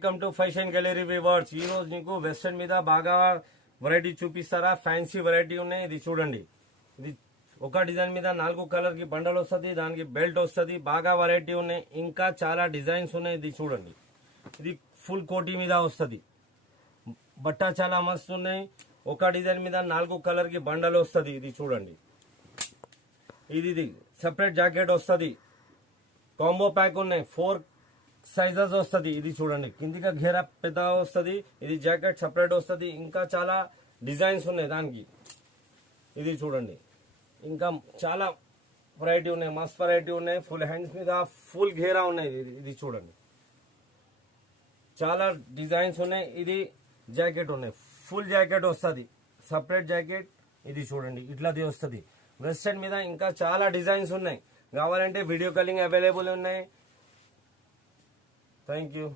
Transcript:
Welcome to fashion gallery viewers. ఈ రోజు నీకు వెస్టర్న్ మీద బాగా వెరైటీ చూపిస్తారా. ఫ్యాన్సీ వెరైటీ ఉన్నాయి. ఇది చూడండి. ఇది ఒక డిజైన్ మీద 4 కలర్ కి బండల్ వస్తుంది. దానికి బెల్ట్ వస్తుంది. బాగా వెరైటీ ఉన్నాయి. ఇంకా చాలా డిజైన్స్ ఉన్నాయి. ఇది చూడండి. ఇది ఫుల్ కోటీ మీద వస్తుంది. బట్ట చాలా మస్తు ఉన్నాయి. ఒక డిజైన్ మీద 4 కలర్ కి బండల్ వస్తుంది. ఇది చూడండి. ఇది సెపరేట్ జాకెట్ వస్తుంది. కాంబో ప్యాక్ ఉన్నాయి. 4 సైజెస్ వస్తుంది. ఇది చూడండి. కిందిగా ఘేరా పెద్ద వస్తుంది. ఇది జాకెట్ సపరేట్ వస్తుంది. ఇంకా చాలా డిజైన్స్ ఉన్నాయి దానికి. ఇది చూడండి. ఇంకా చాలా వెరైటీ ఉన్నాయి. మస్త్ వెరైటీ ఉన్నాయి. ఫుల్ హ్యాండ్స్ మీద ఫుల్ ఘేరా ఉన్నాయి. ఇది చూడండి. చాలా డిజైన్స్ ఉన్నాయి. ఇది జాకెట్ ఉన్నాయి. ఫుల్ జాకెట్ వస్తుంది. Separate jacket. ఇది చూడండి. ఇట్లాది వస్తుంది. వెస్టర్న్ మీద ఇంకా చాలా డిజైన్స్ ఉన్నాయి. కావాలంటే వీడియో కాలింగ్ అవైలబుల్ ఉన్నాయి. Thank you.